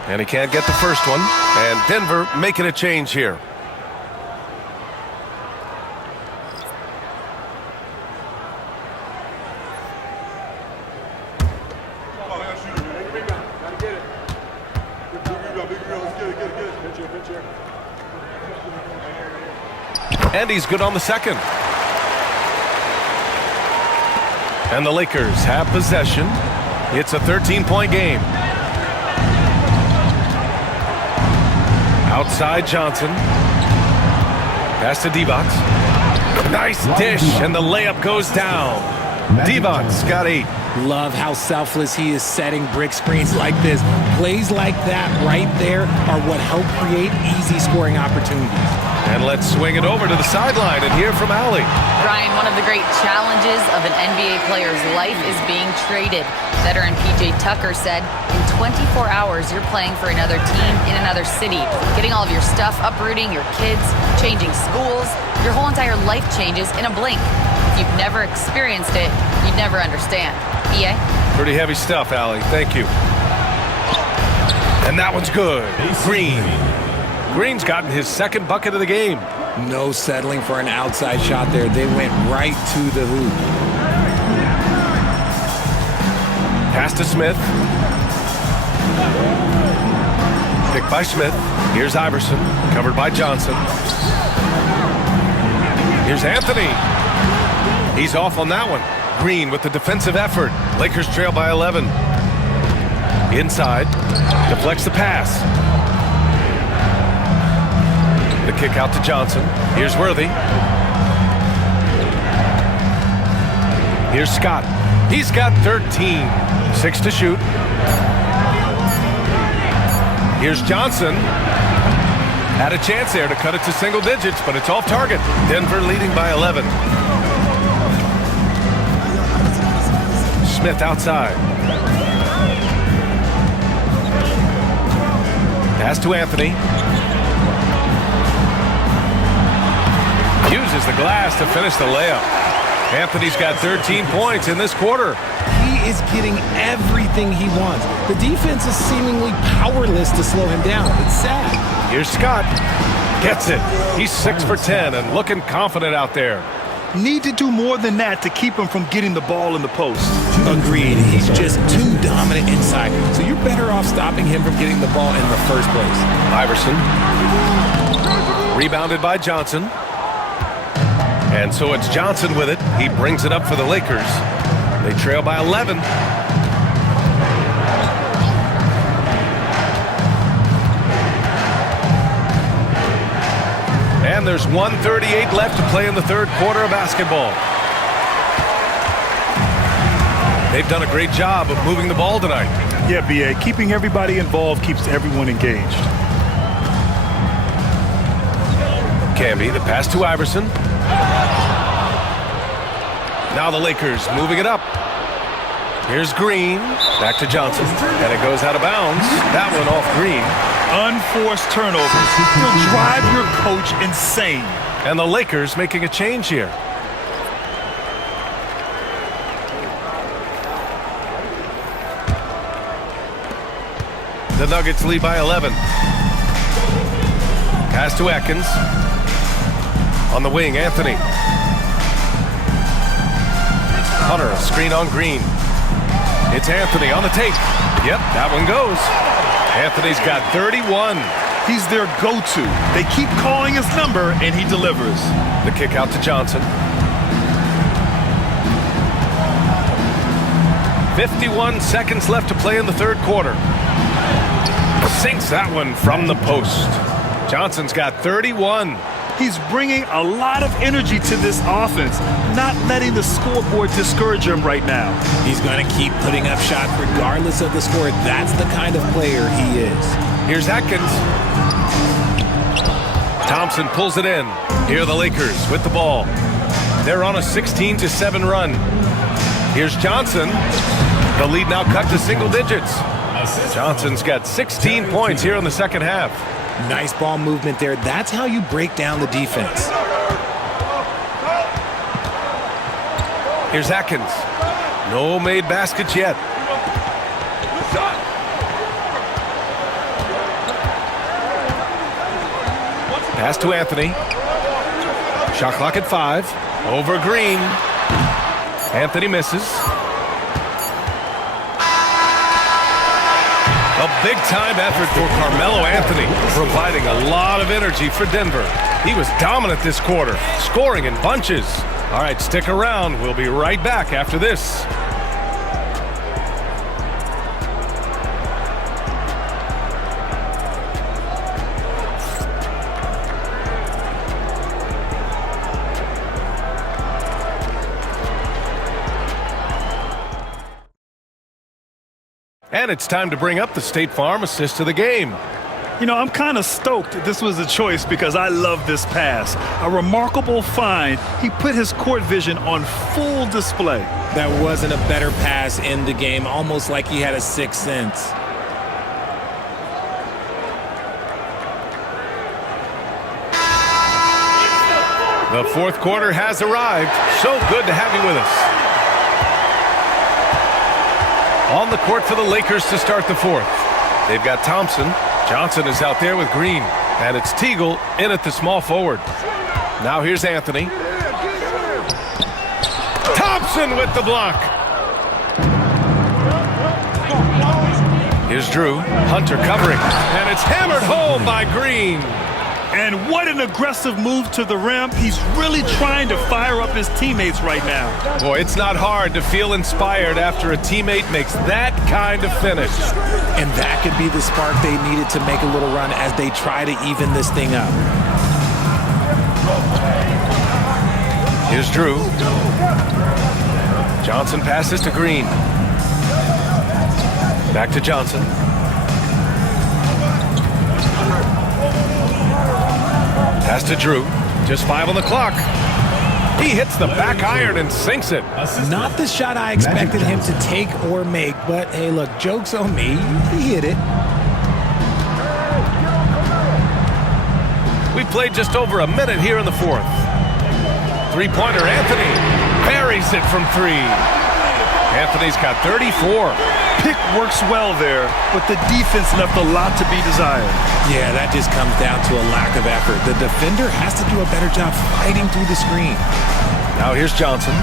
And he can't get the first one. And Denver making a change here. And he's good on the second. And the Lakers have possession. It's a 13-point game. Outside Johnson. Pass to Divac. Nice dish, and the layup goes down. Divac's got 8. Love how selfless he is setting brick screens like this. Plays like that right there are what help create easy scoring opportunities. And let's swing it over to the sideline and hear from Allie. Brian, one of the great challenges of an NBA player's life is being traded. Veteran PJ Tucker said, in 24 hours, you're playing for another team in another city, getting all of your stuff, uprooting your kids, changing schools. Your whole entire life changes in a blink. If you've never experienced it, you'd never understand. EA? Pretty heavy stuff, Allie. Thank you. And that one's good. Green. Green's gotten his second bucket of the game. No settling for an outside shot there. They went right to the hoop. Pass to Smith. Picked by Smith. Here's Iverson. Covered by Johnson. Here's Anthony. He's off on that one. Green with the defensive effort. Lakers trail by 11. Inside. Deflects the pass. The kick out to Johnson. Here's Worthy. Here's Scott. He's got 13. 6 to shoot. Here's Johnson. Had a chance there to cut it to single digits, but it's off target. Denver leading by 11. Smith outside. Pass to Anthony. Uses the glass to finish the layup. Anthony's got 13 points in this quarter. He is getting everything he wants. The defense is seemingly powerless to slow him down. It's sad. Here's Scott. Gets it. He's 6 for 10 and looking confident out there. Need to do more than that to keep him from getting the ball in the post. Agreed. He's just too dominant inside. So you're better off stopping him from getting the ball in the first place. Iverson. Rebounded by Johnson. And so it's Johnson with it. He brings it up for the Lakers. They trail by 11. And there's 1:38 left to play in the third quarter of basketball. They've done a great job of moving the ball tonight. Yeah, BA. Keeping everybody involved keeps everyone engaged. Camby, the pass to Iverson. Now the Lakers moving it up. Here's Green. Back to Johnson. And it goes out of bounds. That one off Green. Unforced turnovers will drive your coach insane. And the Lakers making a change here. The Nuggets lead by 11. Pass to Atkins. On the wing, Anthony. Hunter, a screen on Green. It's Anthony on the take. Yep, that one goes. Anthony's got 31. He's their go-to. They keep calling his number, and he delivers. The kick out to Johnson. 51 seconds left to play in the third quarter. Sinks that one from the post. Johnson's got 31. He's bringing a lot of energy to this offense, not letting the scoreboard discourage him right now. He's going to keep putting up shots regardless of the score. That's the kind of player he is. Here's Atkins. Thompson pulls it in. Here are the Lakers with the ball. They're on a 16-7 run. Here's Johnson. The lead now cut to single digits. Johnson's got 16 points here in the second half. Nice ball movement there. That's how you break down the defense. Here's Atkins. No made baskets yet. Pass to Anthony. Shot clock at 5. Over Green. Anthony misses. A big-time effort for Carmelo Anthony, providing a lot of energy for Denver. He was dominant this quarter, scoring in bunches. All right, stick around. We'll be right back after this. And it's time to bring up the State Farm assist of the game. You know, I'm kind of stoked this was a choice because I love this pass. A remarkable find. He put his court vision on full display. That wasn't a better pass in the game, almost like he had a sixth sense. The fourth quarter has arrived. So good to have you with us. On the court for the Lakers to start the fourth. They've got Thompson. Johnson is out there with Green. And it's Teagle in at the small forward. Now here's Anthony. Thompson with the block. Here's Drew. Hunter covering. And it's hammered home by Green. And what an aggressive move to the rim. He's really trying to fire up his teammates right now. Boy, it's not hard to feel inspired after a teammate makes that kind of finish. And that could be the spark they needed to make a little run as they try to even this thing up. Here's Drew. Johnson passes to Green. Back to Johnson. Pass to Drew. Just 5 on the clock. He hits the back iron and sinks it. Not the shot I expected him to take or make, but hey, look, joke's on me. He hit it. We played just over a minute here in the fourth. Three-pointer, Anthony buries it from 3. Anthony's got 34. Pick works well there, but the defense left a lot to be desired. Yeah, that just comes down to a lack of effort. The defender has to do a better job fighting through the screen. Now here's Johnson.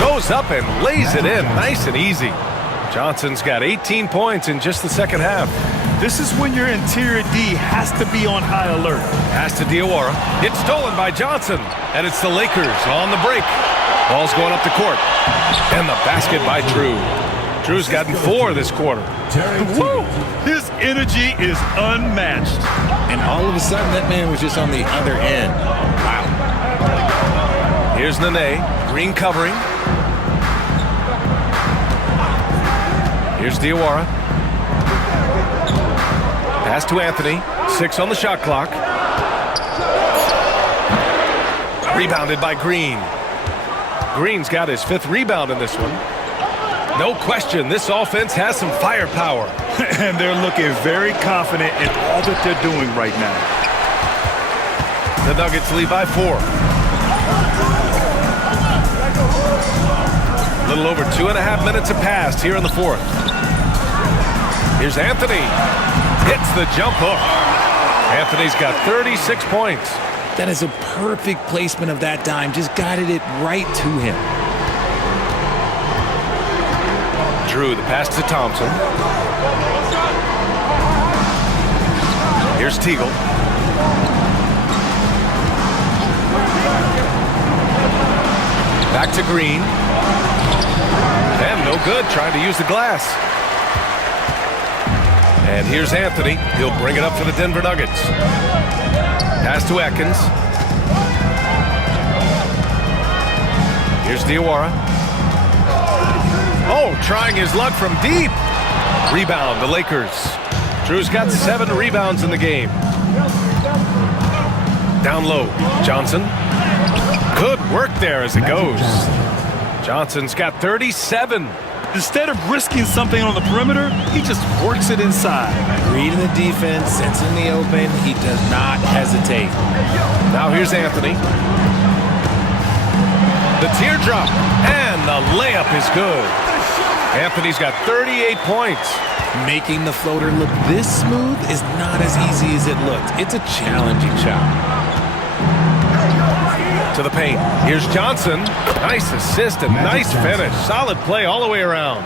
Goes up and lays it in nice and easy. Johnson's got 18 points in just the second half. This is when your interior D has to be on high alert. Pass to Diawara. It's stolen by Johnson. And it's the Lakers on the break. Ball's going up the court. And the basket by Drew. Drew's gotten 4 this quarter. Woo! His energy is unmatched. And all of a sudden, that man was just on the other end. Wow. Here's Nene. Green covering. Here's Diawara. Pass to Anthony. 6 on the shot clock. Rebounded by Green. Green's got his 5th rebound in this one. No question, this offense has some firepower. And they're looking very confident in all that they're doing right now. The Nuggets lead by 4. A little over 2.5 minutes have passed here in the fourth. Here's Anthony. Hits the jump hook. Anthony's got 36 points. That is a perfect placement of that dime. Just guided it right to him. Drew, the pass to Thompson. Here's Teagle. Back to Green. And no good, trying to use the glass. And here's Anthony. He'll bring it up for the Denver Nuggets. Pass to Atkins. Here's Diawara. Oh, trying his luck from deep. Rebound, the Lakers. Drew's got 7 rebounds in the game. Down low, Johnson. Good work there as it goes. Johnson's got 37. Instead of risking something on the perimeter, he just works it inside. Reading the defense, sensing the open, he does not hesitate. Now here's Anthony. The teardrop, and the layup is good. Anthony's got 38 points. Making the floater look this smooth is not as easy as it looked. It's a challenging shot. To the paint. Here's Johnson. Nice assist and nice finish. Solid play all the way around.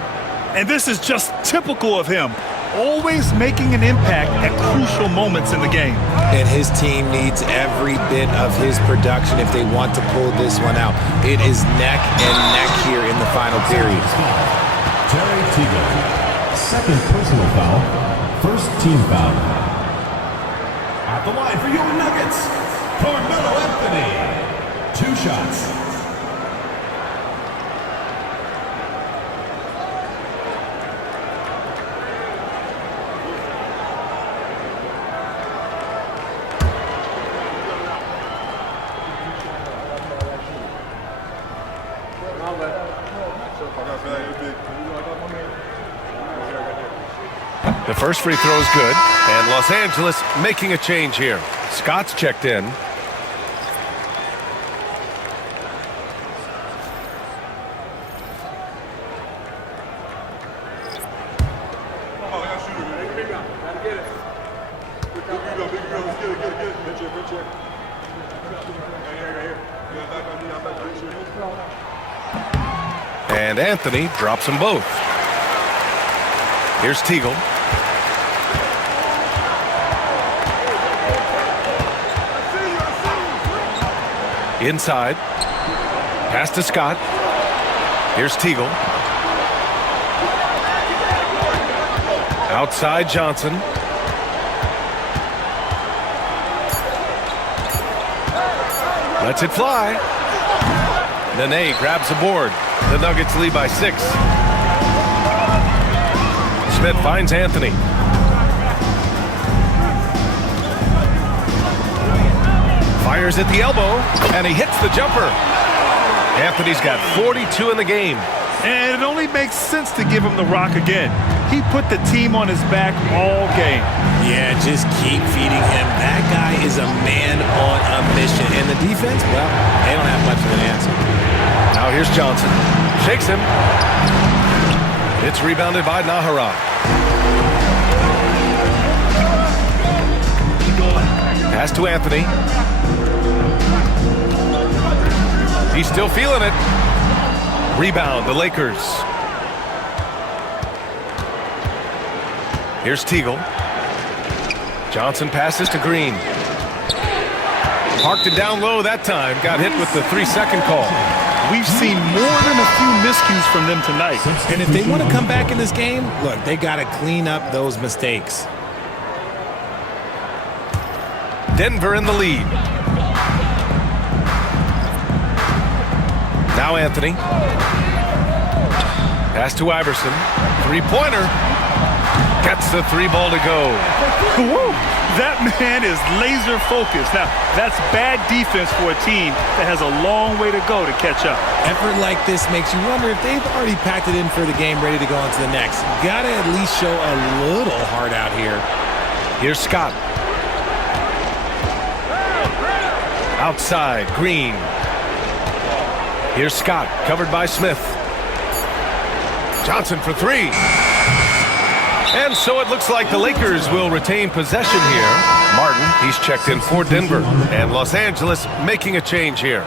And this is just typical of him. Always making an impact at crucial moments in the game. And his team needs every bit of his production if they want to pull this one out. It is neck and neck here in the final period. Terry Teagle, 2nd personal foul, 1st team foul. At the line for your Nuggets, Carmelo Anthony. 2 shots, The first free throw is good, and Los Angeles making a change here. Scott's checked in. And Anthony drops them both. Here's Teagle. Inside. Pass to Scott. Here's Teagle. Outside Johnson. Lets it fly. Nene grabs the board. The Nuggets lead by 6. Smith finds Anthony. Fires at the elbow, and he hits the jumper. Anthony's got 42 in the game. And it only makes sense to give him the rock again. He put the team on his back all game. Yeah, just keep feeding him. That guy is a man on a mission. And the defense, well, they don't have much of an answer. Now here's Johnson. Shakes him. It's rebounded by Nahara. Pass to Anthony. He's still feeling it. Rebound, the Lakers. Here's Teagle. Johnson passes to Green. Parked it down low that time. Got hit with the 3-second call. We've seen more than a few miscues from them tonight. And if they want to come back in this game, look, they got to clean up those mistakes. Denver in the lead. Now Anthony. Pass to Iverson. Three-pointer. Gets the 3-ball to go. Woo! That man is laser focused. Now, that's bad defense for a team that has a long way to go to catch up. Effort like this makes you wonder if they've already packed it in for the game, ready to go on to the next. Got to at least show a little heart out here. Here's Scott. Outside, Green. Here's Scott, covered by Smith. Johnson for 3. And so it looks like the Lakers will retain possession here. Martin, he's checked in for Denver. And Los Angeles making a change here.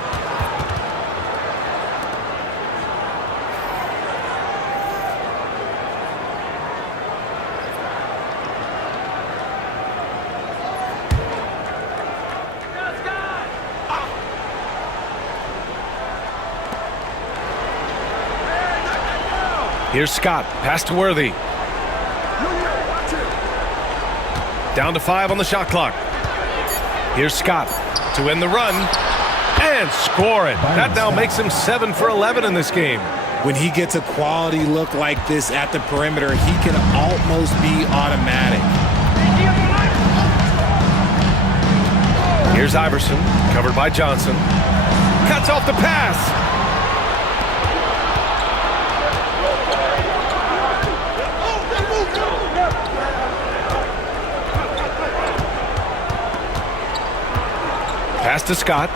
Here's Scott, pass to Worthy. Down to 5 on the shot clock. Here's Scott to end the run and score it. That now makes him 7 for 11 in this game. When he gets a quality look like this at the perimeter, he can almost be automatic. Here's Iverson, covered by Johnson. Cuts off the pass. Pass to Scott.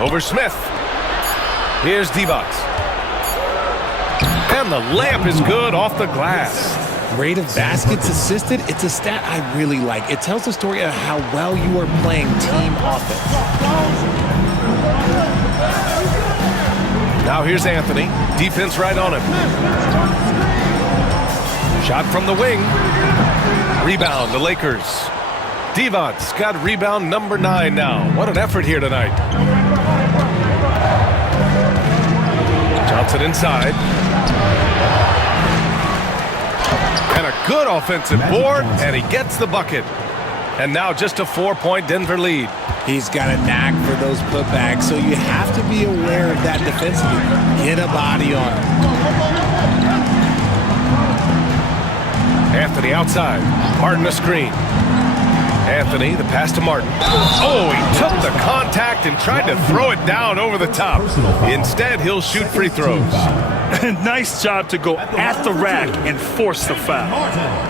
Over Smith. Here's Divac. And the layup is good off the glass. Rate of baskets assisted, it's a stat I really like. It tells the story of how well you are playing team offense. Now here's Anthony. Defense right on him. Shot from the wing. Rebound, the Lakers. Divac's got rebound number 9 now. What an effort here tonight. Johnson inside. And a good offensive board, and he gets the bucket. And now just a 4-point Denver lead. He's got a knack for those putbacks, so you have to be aware of that defensively. Get a body on him. Anthony outside. Martin the screen. Anthony, the pass to Martin. Oh, he took the contact and tried to throw it down over the top. Instead, he'll shoot free throws. Nice job to go at the rack and force the foul.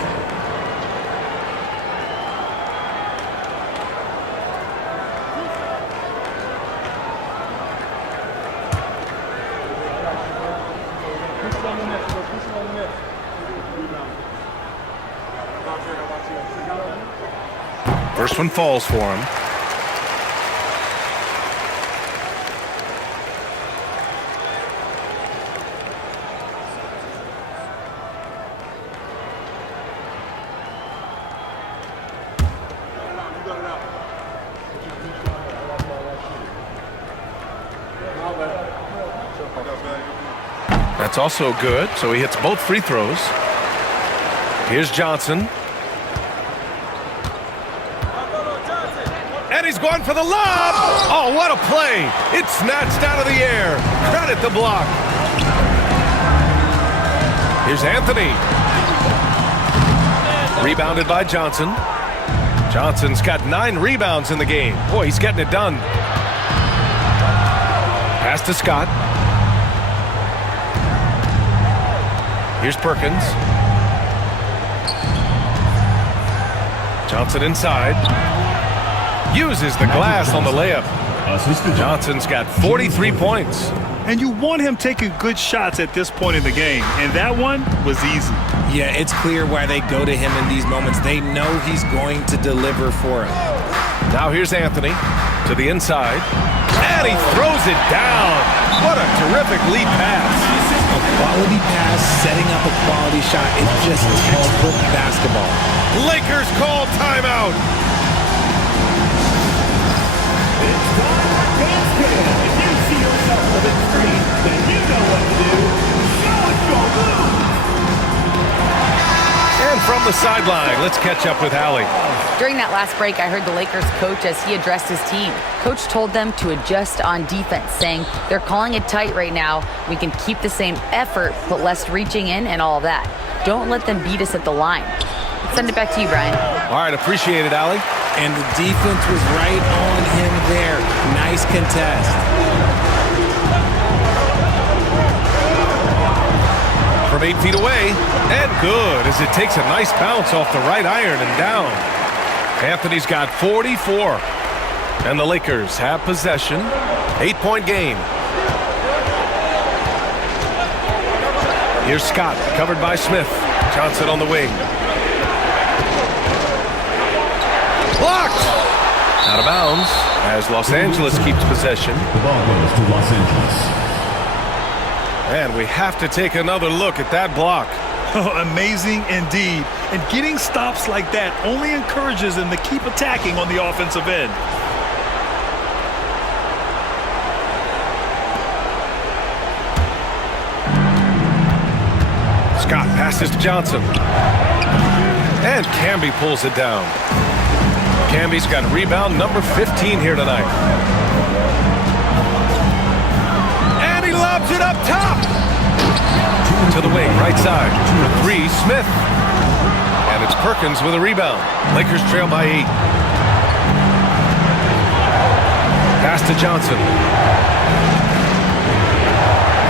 First one falls for him. That's also good, so he hits both free throws. Here's Johnson. And he's going for the lob. Oh, what a play. It's snatched out of the air. Credit the block. Here's Anthony. Rebounded by Johnson. Johnson's got 9 rebounds in the game. Boy, he's getting it done. Pass to Scott. Here's Perkins. Johnson inside. Uses the glass on the layup. Johnson's got 43 points. And you want him taking good shots at this point in the game, and that one was easy. Yeah, it's clear why they go to him in these moments. They know he's going to deliver for them. Now here's Anthony to the inside. And he throws it down. What a terrific lead pass. A quality pass, setting up a quality shot. It's just textbook basketball. Lakers call timeout. It's time for dance cam. If you see yourself on the screen, then you know what to do. Show us your move. And from the sideline, let's catch up with Allie. During that last break, I heard the Lakers coach as he addressed his team. Coach told them to adjust on defense, saying they're calling it tight right now. We can keep the same effort, but less reaching in and all of that. Don't let them beat us at the line. Let's send it back to you, Brian. All right, appreciate it, Allie. And the defense was right on him there. Nice contest. From 8 feet away, and good as it takes a nice bounce off the right iron and down. Anthony's got 44, and the Lakers have possession. 8-point game. Here's Scott, covered by Smith. Johnson on the wing. Blocked! Out of bounds as Los Angeles keeps possession. The ball goes to Los Angeles. And we have to take another look at that block. Amazing indeed. And getting stops like that only encourages them to keep attacking on the offensive end. Scott passes to Johnson. And Camby pulls it down. Camby's got rebound number 15 here tonight. And he lobs it up top. To the wing, right side. For 3, Smith. And it's Perkins with a rebound. Lakers trail by 8. Pass to Johnson.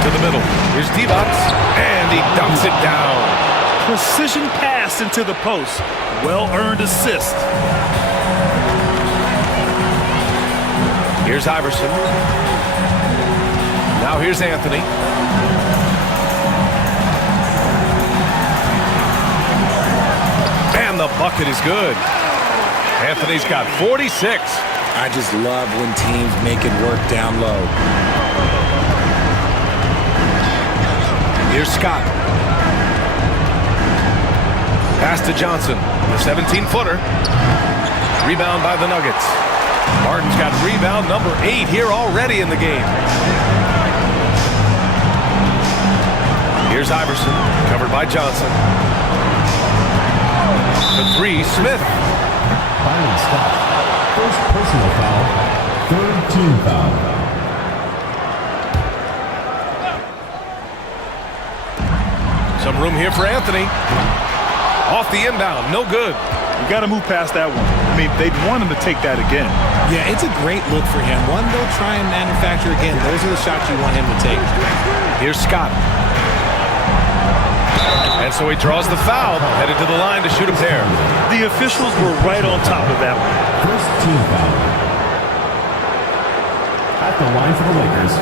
To the middle. Here's Divac. And he dunks it down. Precision pass into the post. Well-earned assist. Here's Iverson. Now here's Anthony. And the bucket is good. Anthony's got 46. I just love when teams make it work down low. Here's Scott. Pass to Johnson. The 17-footer. Rebound by the Nuggets. Martin's got rebound number 8 here already in the game. Here's Iverson, covered by Johnson. For 3, Smith. Final stop. First personal foul. Third team foul. Some room here for Anthony. Off the inbound, no good. You got to move past that one. mean, they'd want him to take that again. Yeah, it's a great look for him. One they'll try and manufacture again. Those are the shots you want him to take. Here's Scott. And so he draws the foul, headed to the line to shoot a pair. The officials were right on top of that one. First team foul. At the line for the Lakers,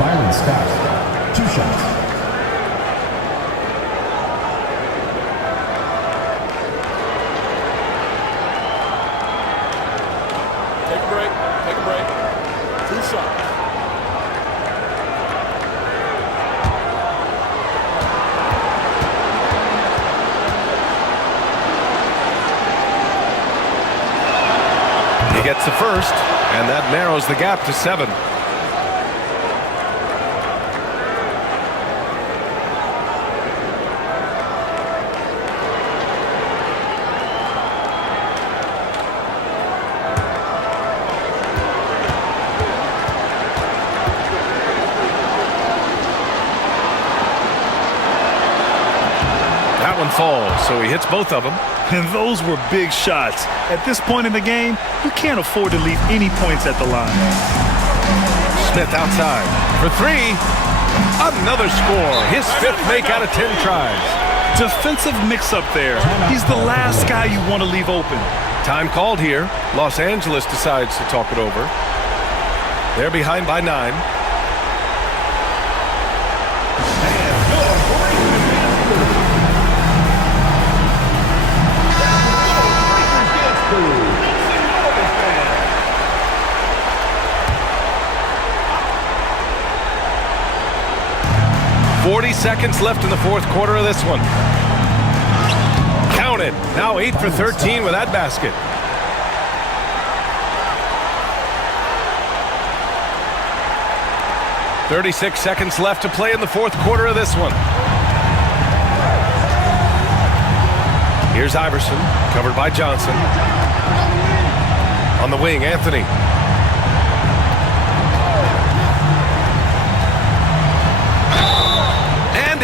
Byron Scott. 2 shots. Take a break. Take a break. 2 shots. He gets the first, and that narrows the gap to 7. That one falls, so he hits both of them. And those were big shots. At this point in the game, you can't afford to leave any points at the line. Smith outside for 3. Another score. His 5th make out of 10 tries. Defensive mix-up there. He's the last guy you want to leave open. Time called here. Los Angeles decides to talk it over. They're behind by 9. Seconds left in the 4th quarter of this one. Counted. Now 8 for 13 with that basket. .36 seconds left to play in the 4th quarter of this one. Here's Iverson, covered by Johnson. On the wing, Anthony.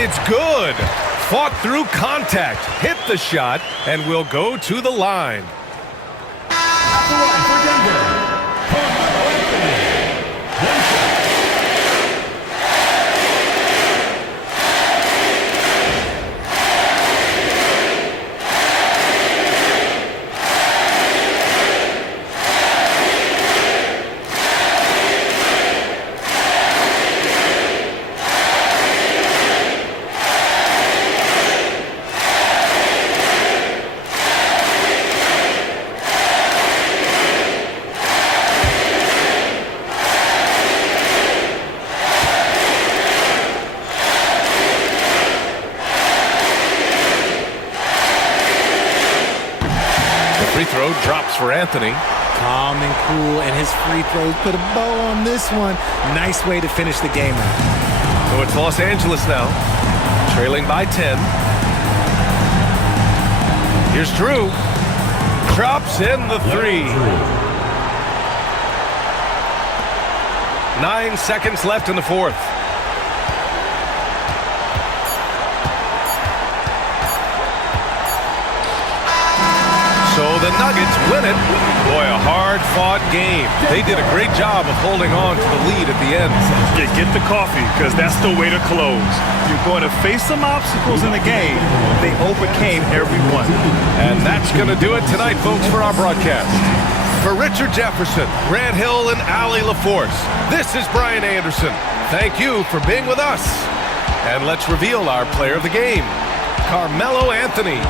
It's good. Fought through contact, hit the shot, and will go to the line. At the line for Denver, Free throw drops for Anthony. Calm and cool, and his free throws put a bow on this one. Nice way to finish the game out. So it's Los Angeles now, trailing by 10. Here's Drew. Drops in the 3. 9 seconds left in the 4th. So the Nuggets win it. Boy, a hard-fought game. They did a great job of holding on to the lead at the end. Yeah, get the coffee, because that's the way to close. You're going to face some obstacles in the game. They overcame every one. And that's going to do it tonight, folks, for our broadcast. For Richard Jefferson, Grant Hill, and Allie LaForce, this is Brian Anderson. Thank you for being with us. And let's reveal our player of the game, Carmelo Anthony.